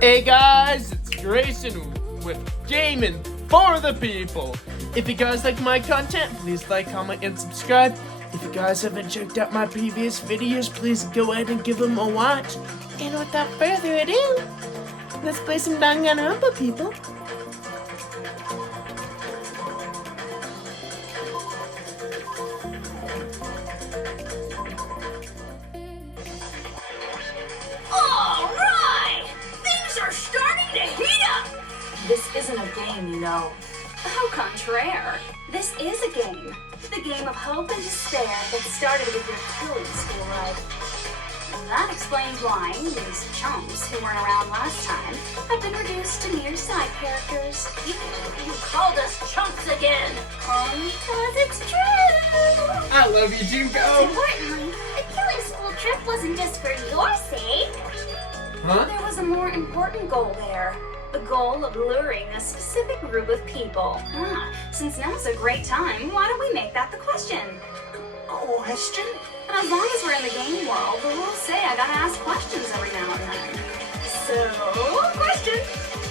Hey guys, it's Grayson with Gaming for the People. If you guys like my content, please like, comment, and subscribe. If you guys haven't checked out my previous videos, please go ahead and give them a watch. And without further ado, let's play some Danganronpa, people. This isn't a game, you know. Au contraire. This is a game. The game of hope and despair that started with your killing school life. And that explains why these chumps who weren't around last time have been reduced to mere side characters. You called us chumps again. Because it's true. I love you, Junko. Importantly, the killing school trip wasn't just for your sake. Huh? There was a more important goal there. The goal of luring a specific group of people. Since now's a great time, why don't we make that the question? Question? As long as we're in the game world, the rules say I gotta ask questions every now and then. So, question.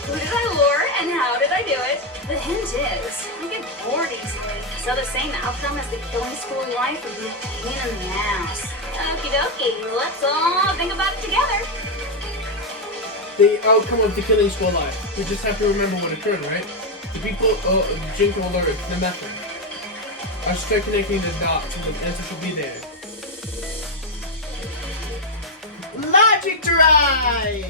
Who did I lure and how did I do it? The hint is, I get bored easily, so the same outcome as the killing school life would be a pain in the ass. Okie dokie, let's all think about it together. The outcome of the killing school life. We just have to remember what occurred, right? The people, Junko alerted the method. I should start connecting the dots and the answer should be there. Magic Drive!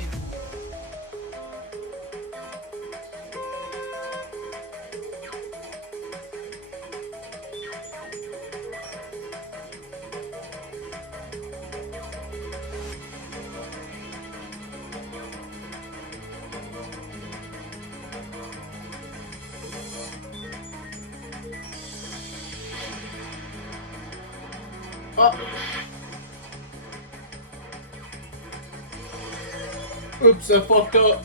Oh. Oops, I fucked up.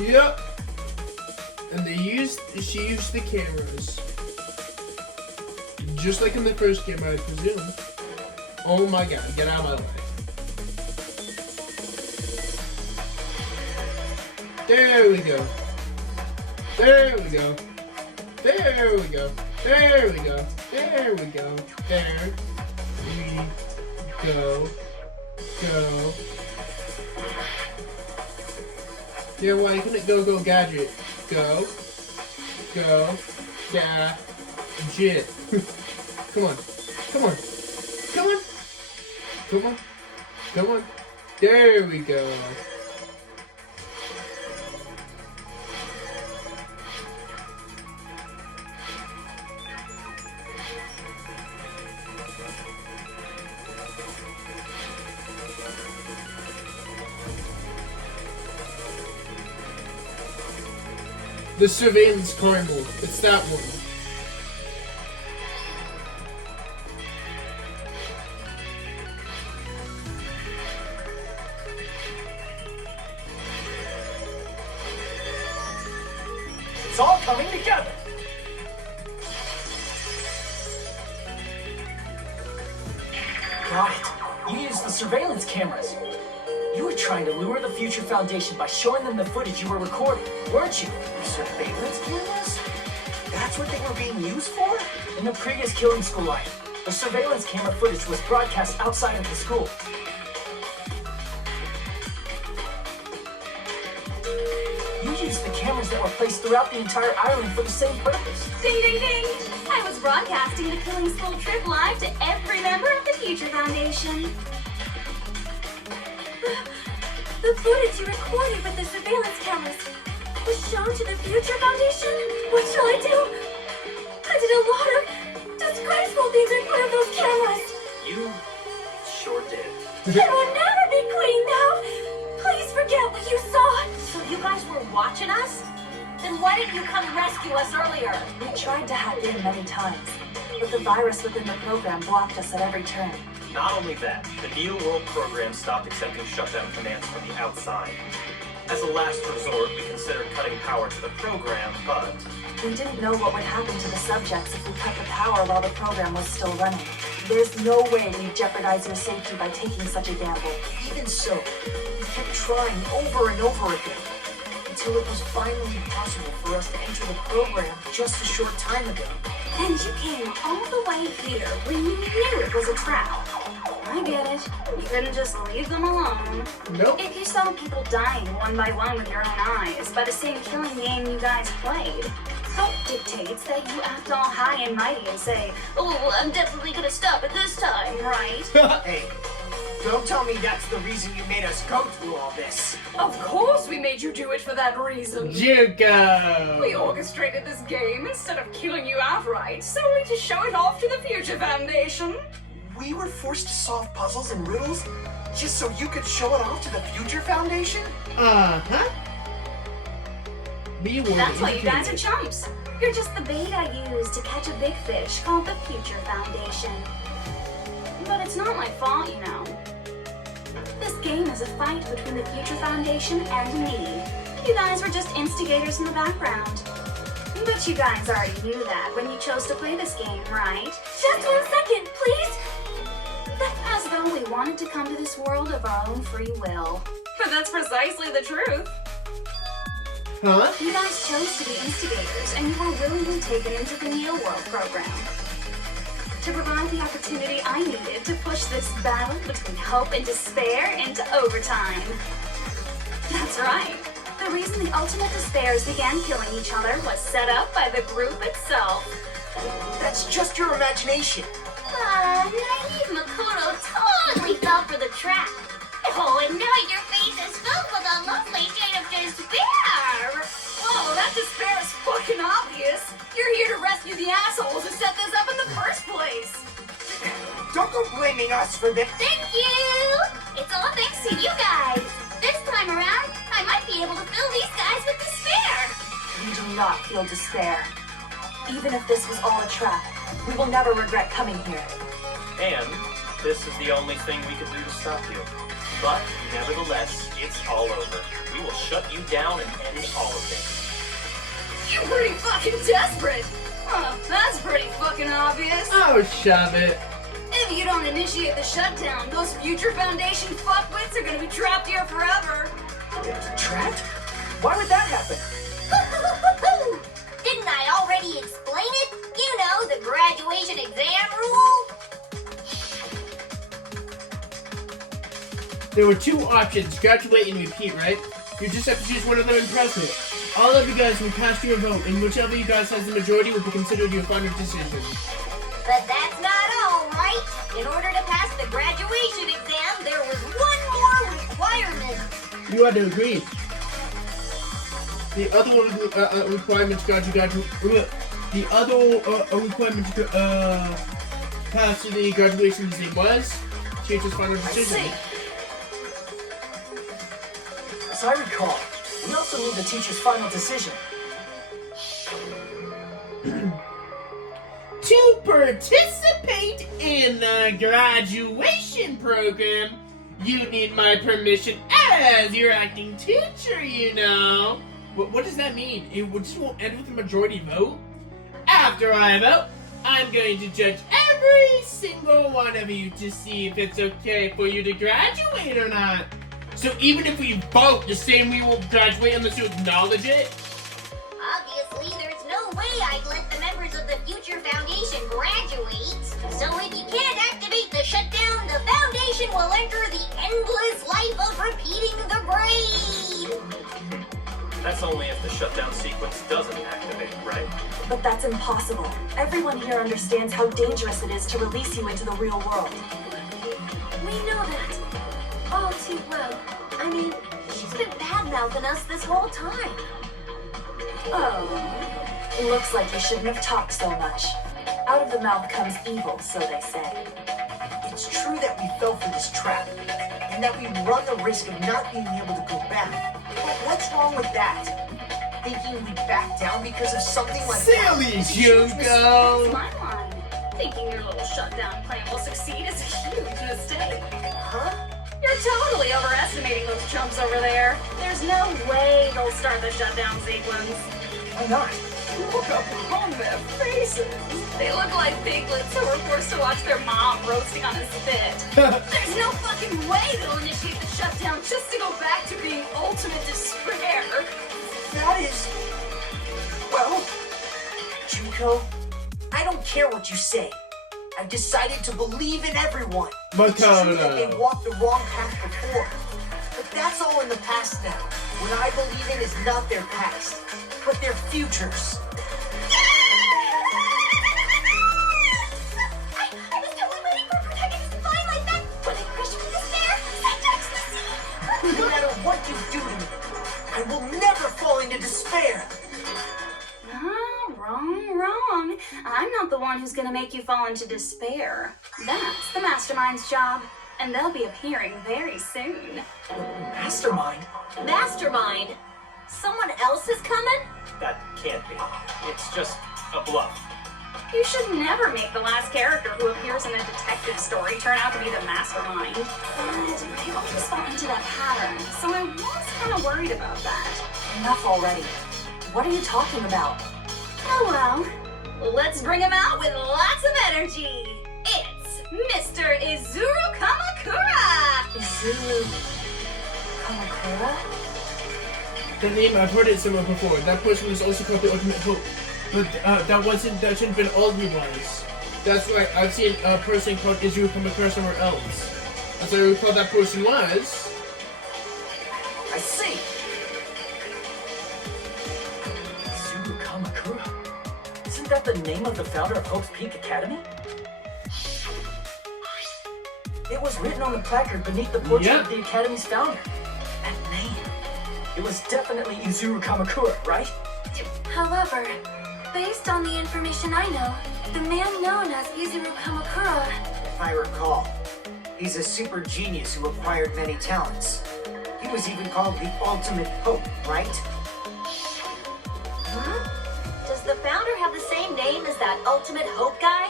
Yep. And she used the cameras. Just like in the first game, I presume. Oh my god, get out of my life. There we go. There we go. There we go. There we go. There we go. There we go. Go. Yeah, why couldn't it go gadget? Go. Gadget. Come on. Come on. Come on. Come on. Come on. There we go. The surveillance caramel. It's that one. It's all coming together. Got it. You used the surveillance cameras. You were trying to lure the Future Foundation by showing them the footage you were recording, weren't you? Surveillance cameras? That's what they were being used for? In the previous Killing School life, the surveillance camera footage was broadcast outside of the school. You used the cameras that were placed throughout the entire island for the same purpose. Ding, ding, ding! I was broadcasting the Killing School trip live to every member of the Future Foundation. The footage you recorded with the surveillance cameras was shown to the Future Foundation? What shall I do? I did a lot of disgraceful things in front of those cameras. You sure did. It will never be cleaned out. Please forget what you saw. So you guys were watching us? Then why didn't you come rescue us earlier? We tried to hack in many times, but the virus within the program blocked us at every turn. Not only that, the Neo World program stopped accepting shutdown commands from the outside. As a last resort, we considered cutting power to the program, but We didn't know what would happen to the subjects if we cut the power while the program was still running. There's no way we'd jeopardize your safety by taking such a gamble. Even so, we kept trying over and over again until it was finally possible for us to enter the program just a short time ago. And you came all the way here when you knew it was a trap. I get it. You couldn't just leave them alone. Nope. If you saw people dying one by one with your own eyes by the same killing game you guys played, hope dictates that you act all high and mighty and say, "Oh, I'm definitely gonna stop it this time, right?" Hey, don't tell me that's the reason you made us go through all this. Of course we made you do it for that reason. We Juko! orchestrated this game instead of killing you outright, solely to show it off to the Future Foundation. We were forced to solve puzzles and riddles just so you could show it off to the Future Foundation? Uh-huh. We were That's why you guys are entertained. chumps. You're just the bait I use to catch a big fish called the Future Foundation. But it's not my fault, you know. This game is a fight between the Future Foundation and me. You guys were just instigators in the background. But you guys already knew that when you chose to play this game, right? Just 1 second, please! As though we wanted to come to this world of our own free will. But that's precisely the truth. Huh? You guys chose to be instigators, and you were willingly taken into the Neo World program to provide the opportunity I needed to push this battle between hope and despair into overtime. That's right. The reason the Ultimate Despairs began killing each other was set up by the group itself. That's just your imagination. Naive Makoto totally fell for the trap. Oh, and now your face is filled with a lovely shade of despair. Oh, that despair is fucking obvious. You're here to rescue the assholes who set this up in the first place. Don't go blaming us for this. Thank you. It's all thanks to you guys. This time around, I might be able to fill these guys with despair. We do not feel despair. Even if this was all a trap, we will never regret coming here. and this is the only thing we could do to stop you. But nevertheless, it's all over. We will shut you down and end all of this. You're pretty fucking desperate. Well, that's pretty fucking obvious. Oh, shove it. If you don't initiate the shutdown, those Future Foundation fuckwits are gonna be trapped here forever. Trapped? Why would that happen? Didn't I already explain it? You know, the graduation exam rule? There were two options, graduate and repeat, right? You just have to choose one of them and press it. All of you guys will cast your vote, and whichever you guys has the majority will be considered your final decision. But that's not all, right? In order to pass the graduation exam, there was one more requirement. You had to agree. The other requirements the other requirement to pass to the graduation exam was teacher's final decision. As I recall, we also need the teacher's final decision. To participate in the graduation program, you need my permission as your acting teacher, you know. What does that mean? It just won't end with a majority vote? After I vote, I'm going to judge every single one of you to see if it's okay for you to graduate or not. So even if we vote the same, we will graduate unless you acknowledge it? Obviously, there's no way I'd let the members of the Future Foundation graduate. So if you can't activate the shutdown, the Foundation will enter the endless life of repeating the grade. That's only if the shutdown sequence doesn't activate, right? But that's impossible. Everyone here understands how dangerous it is to release you into the real world. We know that. All too well. I mean, she's been bad-mouthing us this whole time. Oh, looks like you shouldn't have talked so much. Out of the mouth comes evil, so they say. It's true that we fell for this trap, and that we run the risk of not being able to go back. But what's wrong with that? Thinking we back down because of something like Silly that? It's a huge mistake. Junko! My line. Thinking your little shutdown plan will succeed is a huge mistake. Huh? You're totally overestimating those chumps over there. There's no way they'll start the shutdown sequence. Why not? Look upon their faces. They look like piglets who were forced to watch their mom roasting on a spit. There's no fucking way they'll initiate the shutdown just to go back to being ultimate despair. That is... Well, Junko, I don't care what you say. I've decided to believe in everyone. It's true that they walked the wrong path before. But that's all in the past now. What I believe in is not their past, but their futures. I was totally waiting for protagonists to find like that when they crushed me despair. Syntax No matter what you do to me, I will never fall into despair. Ah, wrong. I'm not the one who's gonna make you fall into despair. That's the Mastermind's job, and they'll be appearing very soon. Mastermind? Mastermind. Someone else is coming? That can't be. It's just a bluff. You should never make the last character who appears in a detective story turn out to be the Mastermind. But they always fall into that pattern, so I was kind of worried about that. Enough already. What are you talking about? Oh well, let's bring him out with lots of energy. It's Mr. Izuru Kamakura! Izuru Kamakura? The name, I've heard it somewhere before. That person was also called the Ultimate Hope. But that shouldn't have been all he was. That's why I've seen a person called Izuru Kamakura somewhere else. That's what I recall that person was. I see. Izuru Kamakura? Isn't that the name of the founder of Hope's Peak Academy? It was written on the placard beneath the portrait Yep. of the Academy's founder. That name. It was definitely Izuru Kamakura, right? However, based on the information I know, the man known as Izuru Kamakura... If I recall, he's a super genius who acquired many talents. He was even called the Ultimate Hope, right? Does the founder have the same name as that Ultimate Hope guy?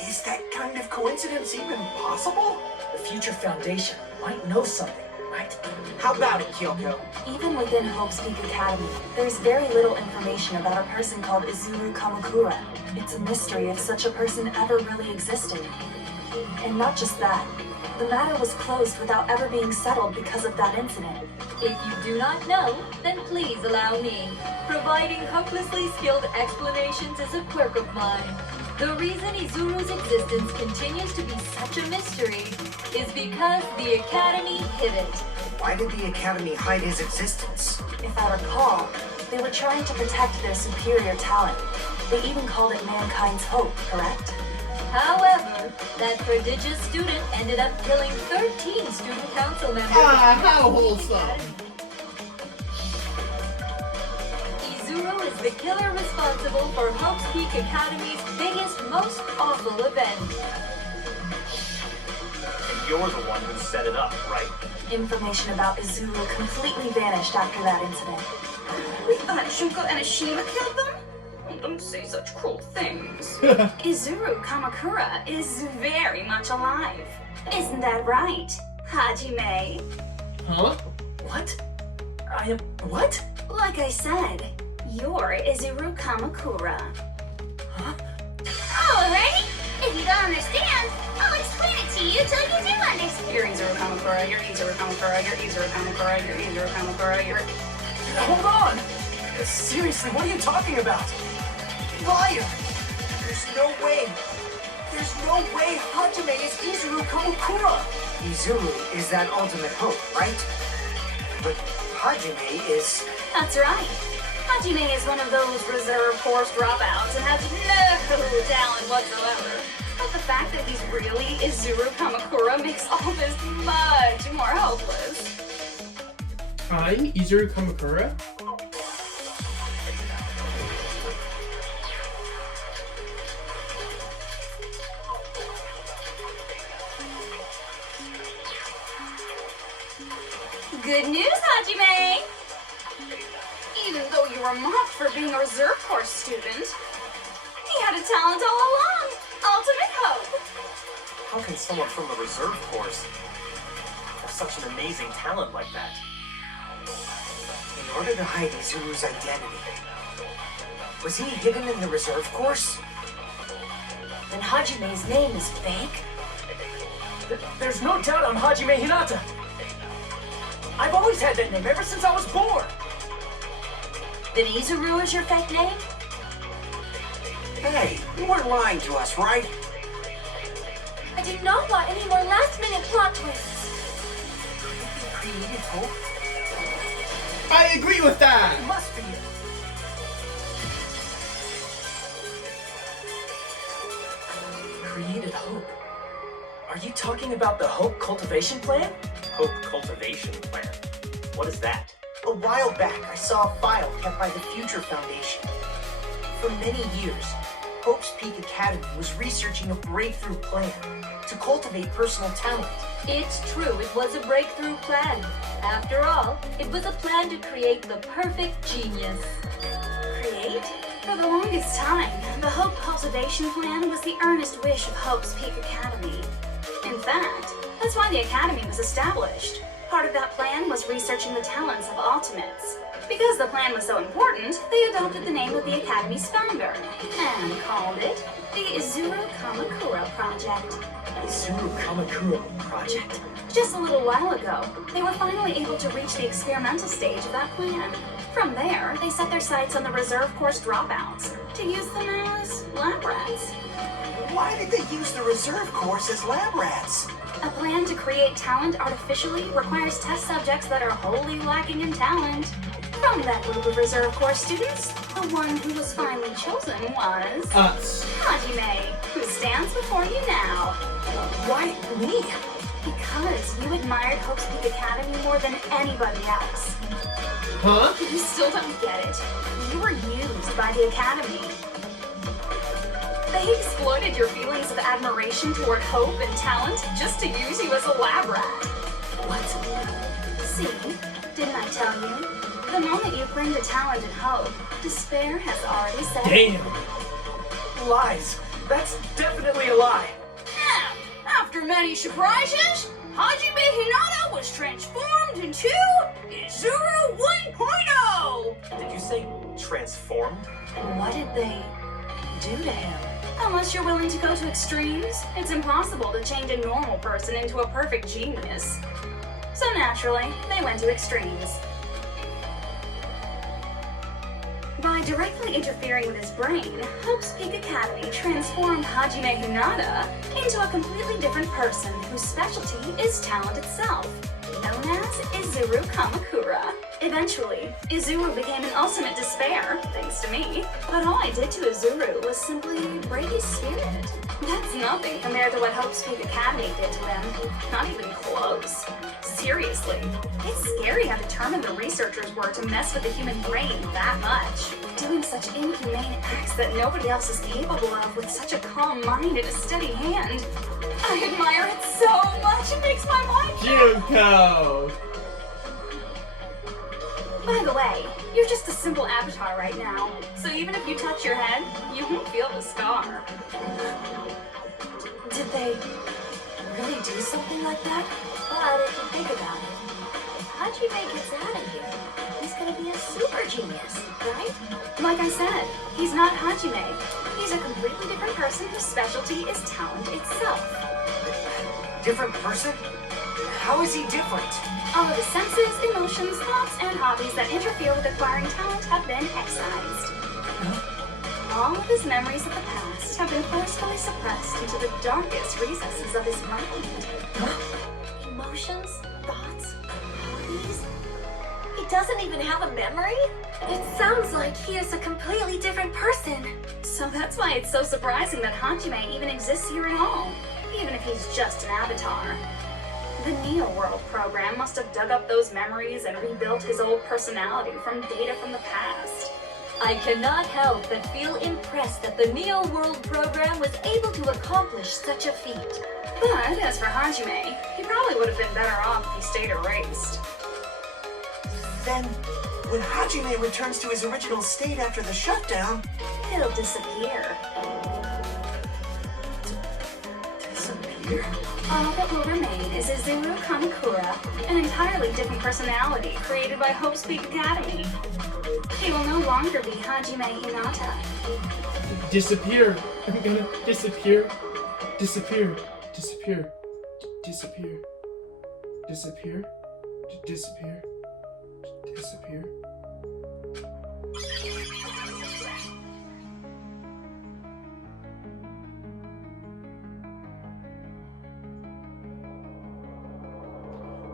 Is that kind of coincidence even possible? The Future Foundation might know something, right? How about it, Kyoko? Even within Hope's Peak Academy, there's very little information about a person called Izuru Kamakura. It's a mystery if such a person ever really existed. And not just that, the matter was closed without ever being settled because of that incident. If you do not know, then please allow me. Providing hopelessly skilled explanations is a quirk of mine. The reason Izuru's existence continues to be such a mystery is because the Academy hid it. Why did the Academy hide his existence? If I recall, they were trying to protect their superior talent. They even called it Mankind's Hope, correct? However, that prodigious student ended up killing 13 student council members. Ah, how wholesome. Izuru is the killer responsible for Hope's Peak Academy's biggest, most awful event. And you're the one who set it up, right? Information about Izuru completely vanished after that incident. We thought Shunko and Ashima killed them? Don't say such cruel things. Izuru Kamakura is very much alive. Isn't that right, Hajime? Huh? What? I am... What? Like I said, you're Izuru Kamakura. Alrighty. If you don't understand, I'll explain it to you till you do understand. You're Izuru Kamakura, you're Izuru Kamakura, you're Izuru Kamakura, you're Izuru Kamakura, you're... Hold on! Seriously, what are you talking about? Liar! There's no way. There's no way Hajime is Izuru Kamakura. Izuru is that ultimate hope, right? But Hajime is... That's right. Hajime is one of those reserve course dropouts and has no talent whatsoever. But the fact that he's really Izuru Kamakura makes all this much more hopeless. I'm Izuru Kamakura? Good news, Hajime! Even though you were mocked for being a reserve course student, he had a talent all along. Ultimate hope. How can someone from the reserve course have such an amazing talent like that? In order to hide Izuru's identity, was he hidden in the reserve course? Then Hajime's name is fake? There's no doubt I'm Hajime Hinata. I've always had that name ever since I was born. Then Izuru is your fake name? Hey, you weren't lying to us, right? I do not want any more last-minute plot twists. Created hope? I agree with It that! must be it. Created hope. Are you talking about the Hope Cultivation Plan? Hope Cultivation Plan. What is that? A while back, I saw a file kept by the Future Foundation. For many years, Hope's Peak Academy was researching a breakthrough plan to cultivate personal talent. It's true, it was a breakthrough plan. After all, it was a plan to create the perfect genius. Create? For the longest time, the Hope Cultivation Plan was the earnest wish of Hope's Peak Academy. In fact, that's why the Academy was established. Part of that plan was researching the talents of Ultimates. Because the plan was so important, they adopted the name of the Academy's founder and called it the Izuru Kamakura Project. Izuru Kamakura Project? Just a little while ago, they were finally able to reach the experimental stage of that plan. From there, they set their sights on the reserve course dropouts to use them as lab rats. Why did they use the reserve course as lab rats? A plan to create talent artificially requires test subjects that are wholly lacking in talent. From that group of reserve course students, the one who was finally chosen was... Us. Hajime, who stands before you now. Why me? Because you admired Hope's Peak Academy more than anybody else. Huh? You still don't get it. You were used by the Academy. They exploited your feelings of admiration toward hope and talent just to use you as a lab rat. What? See, didn't I tell you? The moment you cling to talent and hope, despair has already set in. Damn. Lies. That's definitely a lie. After many surprises, Hajime Hinata was transformed into Izuru 1.0! Did you say transformed? What did they do to him? Unless you're willing to go to extremes, it's impossible to change a normal person into a perfect genius. So naturally, they went to extremes. By directly interfering with his brain, Hope's Peak Academy transformed Hajime Hinata into a completely different person whose specialty is talent itself, known as Izuru Kamakura. Eventually, Izuru became an ultimate despair, thanks to me. But all I did to Izuru was simply break his spirit. That's nothing compared to what Hope's Peak Academy did to him. Not even close. Seriously, it's scary how determined the researchers were to mess with the human brain that much. Doing such inhumane acts that nobody else is capable of with such a calm mind and a steady hand. I admire it so much, it makes my mind Junko! By the way, you're just a simple avatar right now, so even if you touch your head, you won't feel the scar. Did they really do something like that? But if you think about it, if Hajime gets out of here, he's gonna be a super genius, right? Like I said, he's not Hajime. He's a completely different person whose specialty is talent itself. Different person? How is he different? All of his senses, emotions, thoughts, and hobbies that interfere with acquiring talent have been excised. All of his memories of the past have been forcefully suppressed into the darkest recesses of his mind. Emotions, thoughts, hobbies. He doesn't even have a memory? It sounds like he is a completely different person. So that's why it's so surprising that Hajime even exists here at all, even if he's just an avatar. The Neo World program must have dug up those memories and rebuilt his old personality from data from the past. I cannot help but feel impressed that the Neo World program was able to accomplish such a feat. But as for Hajime, he probably would have been better off if he stayed erased. Then, when Hajime returns to his original state after the shutdown... He'll disappear. Disappear? All that will remain is Izuru Kamakura, an entirely different personality created by Hope's Peak Academy. He will no longer be Hajime Hinata. Disappear. I'm gonna disappear. Disappear. Disappear. Disappear. Disappear. Disappear. Disappear.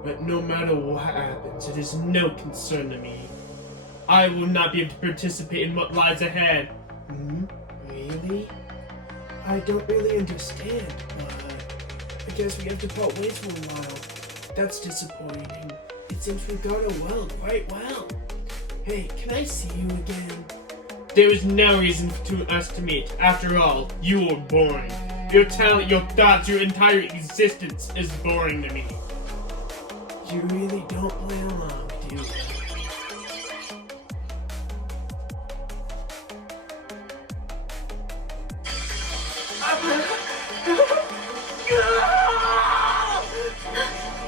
But no matter what happens, it is no concern to me. I will not be able to participate in what lies ahead. Really? I don't really understand, but I guess we have to part ways for a while. That's disappointing. It seems we've got along quite well. Hey, can I see you again? There is no reason for us to meet. After all, you are boring. Your talent, your thoughts, your entire existence is boring to me. You really don't play along, do you?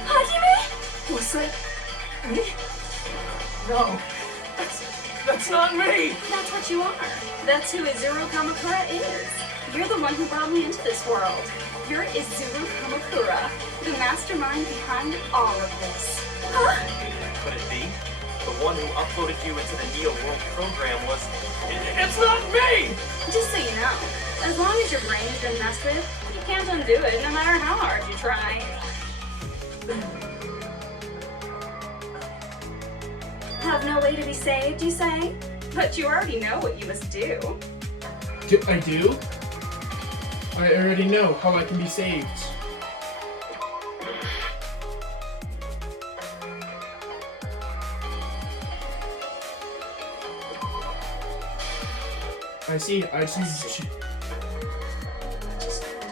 Hajime? Was that... me? No. That's not me! That's what you are. That's who Izuru Kamakura is. You're the one who brought me into this world. You're Izuru Kamakura, the mastermind behind all of this. Huh? Could it be? The one who uploaded you into the Neo World program was... It's not me! Just so you know, as long as your brain's been messed with, you can't undo it no matter how hard you try. Have no way to be saved, you say? But you already know what you must do. I do? I already know how I can be saved. I see. I just need to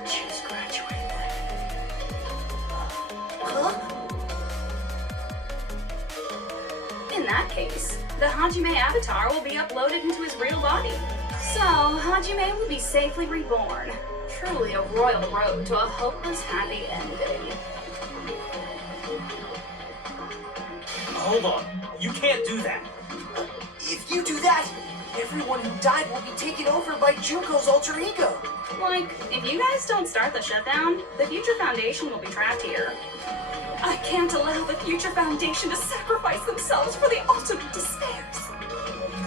She's graduated. Huh? In that case, the Hajime avatar will be uploaded into his real body. So, Hajime will be safely reborn. Truly a royal road to a hopeless happy ending. Hold on. You can't do that. If you do that, everyone who died will be taken over by Junko's alter ego. Like, if you guys don't start the shutdown, the Future Foundation will be trapped here. I can't allow the Future Foundation to sacrifice themselves for the ultimate despairs.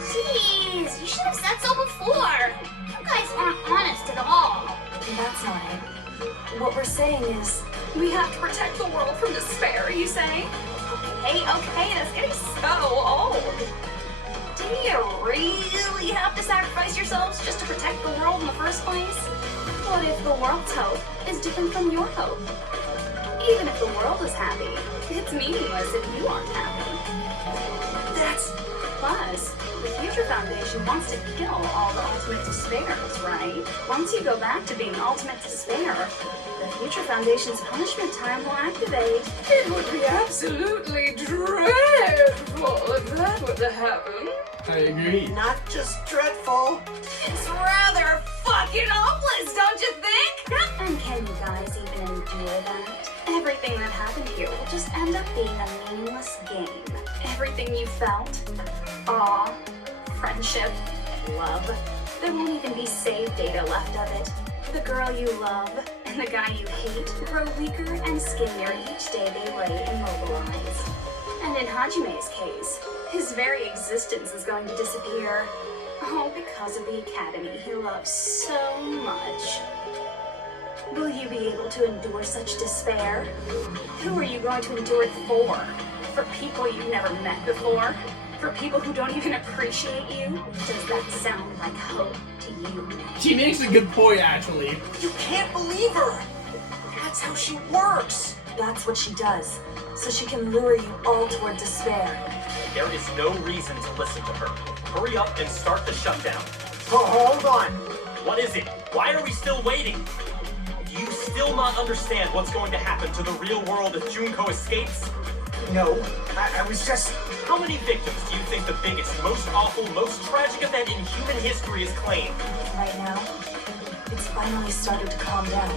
Jeez, you should have said so before. You guys aren't honest at all. That's not it. What we're saying is, We have to protect the world from despair, you say? Okay, that's getting so old. Do you really have to sacrifice yourselves just to protect the world in the first place? What if the world's hope is different from your hope? Even if the world is happy, it's meaningless if you aren't happy. That's... Plus, the Future Foundation wants to kill all the ultimate despairs, right? Once you go back to being ultimate despair, the Future Foundation's punishment time will activate. It would be absolutely dreadful if that were to happen. I agree. not just dreadful. It's rather fucking hopeless, don't you think? And can you guys even endure that? Everything that happened here will just end up being a meaningless game. Everything you felt, all Aw, friendship, love. There won't even be save data left of it. The girl you love and the guy you hate grow weaker and skinnier each day they lay immobilized. And in Hajime's case, his very existence is going to disappear. All because of the academy he loves so much. Will you be able to endure such despair? Who are you going to endure it for? For people you've never met before? For people who don't even appreciate you? Does that sound like hope to you? She makes a good point, actually. You can't believe her! That's how she works! That's what she does, so she can lure you all toward despair. There is no reason to listen to her. Hurry up and start the shutdown. Oh, hold on! What is it? Why are we still waiting? Do you still not understand what's going to happen to the real world if Junko escapes? No, I was just... How many victims do you think the biggest, most awful, most tragic event in human history has claimed? Right now, it's finally started to calm down.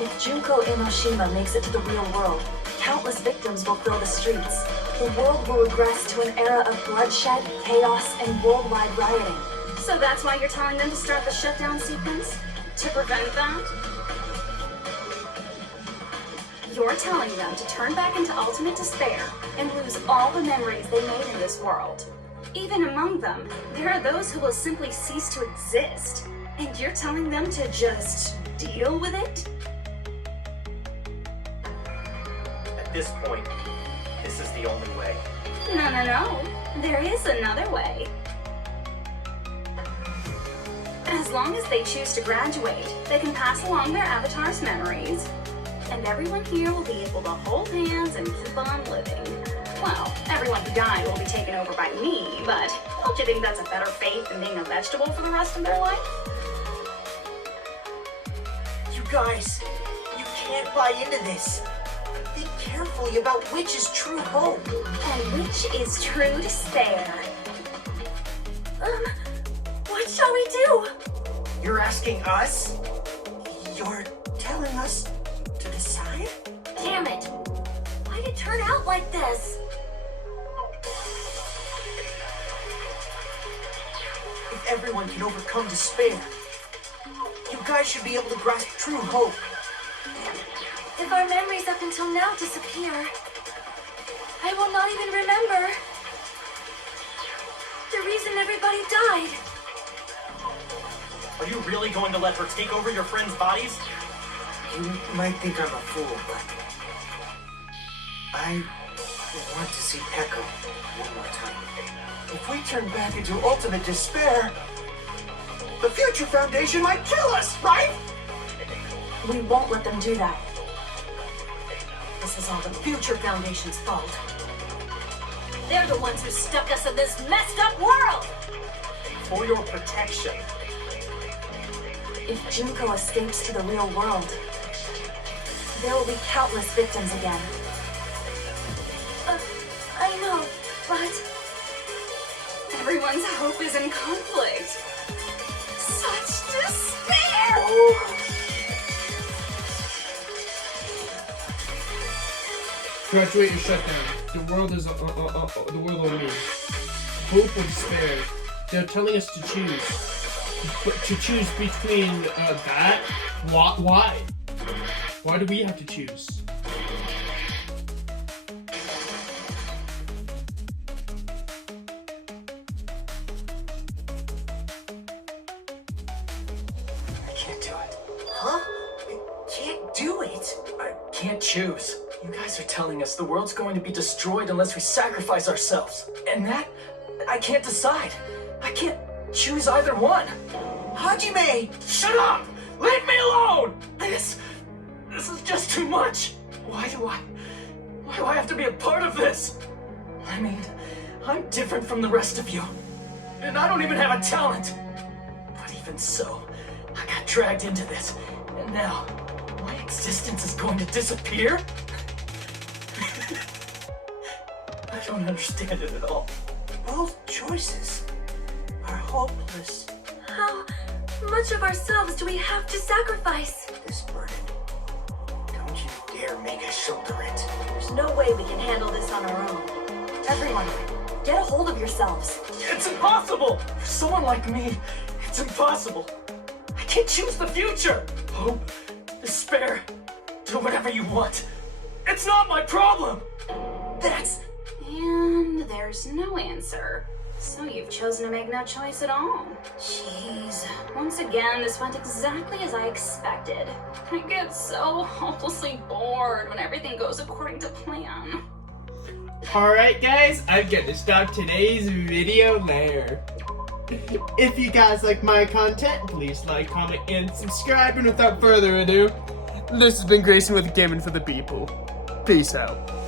If Junko Enoshima makes it to the real world, countless victims will fill the streets. The world will regress to an era of bloodshed, chaos, and worldwide rioting. So that's why you're telling them to start the shutdown sequence? To prevent that? You're telling them to turn back into ultimate despair and lose all the memories they made in this world. Even among them, there are those who will simply cease to exist. And you're telling them to just deal with it? At this point, this is the only way. No. There is another way. As long as they choose to graduate, they can pass along their avatar's memories. And everyone here will be able to hold hands and keep on living. Well, everyone who died will be taken over by me, but don't you think that's a better fate than being a vegetable for the rest of their life? You guys, you can't buy into this. Think carefully about which is true hope. And which is true despair? What shall we do? You're asking us? You're telling us to decide? Damn it! Why'd it turn out like this? If everyone can overcome despair, you guys should be able to grasp true hope. If our memories up until now disappear, I will not even remember the reason everybody died. Are you really going to let her take over your friends' bodies? You might think I'm a fool, but I want to see Peko one more time. If we turn back into ultimate despair, the Future Foundation might kill us, right? We won't let them do that. This is all the Future Foundation's fault. They're the ones who stuck us in this messed up world! For your protection. If Junko escapes to the real world, there will be countless victims again. I know, but... Everyone's hope is in conflict. Such despair! Graduate or shutdown. The world is the world on me. Hope or despair. They're telling us to choose. But to choose between that. Why? Why do we have to choose? I can't do it. Huh? You can't do it. I can't choose. You guys are telling us the world's going to be destroyed unless we sacrifice ourselves. And that, I can't decide. I can't choose either one. Hajime! Shut up! Leave me alone! This is just too much. Why do I have to be a part of this? I mean, I'm different from the rest of you. And I don't even have a talent. But even so, I got dragged into this. And now, my existence is going to disappear? I don't understand it at all. Both choices are hopeless. How much of ourselves do we have to sacrifice? This burden, don't you dare make us shoulder it. There's no way we can handle this on our own. Everyone, Get a hold of yourselves. It's impossible! For someone like me, it's impossible. I can't choose the future. Hope, despair, do whatever you want. It's not my problem! That's... And there's no answer. So you've chosen to make no choice at all. Jeez. Once again, this went exactly as I expected. I get so hopelessly bored when everything goes according to plan. Alright guys, I'm gonna stop today's video there. If you guys like my content, please like, comment, and subscribe. And without further ado, this has been Grayson with Gaming for the People. Peace out.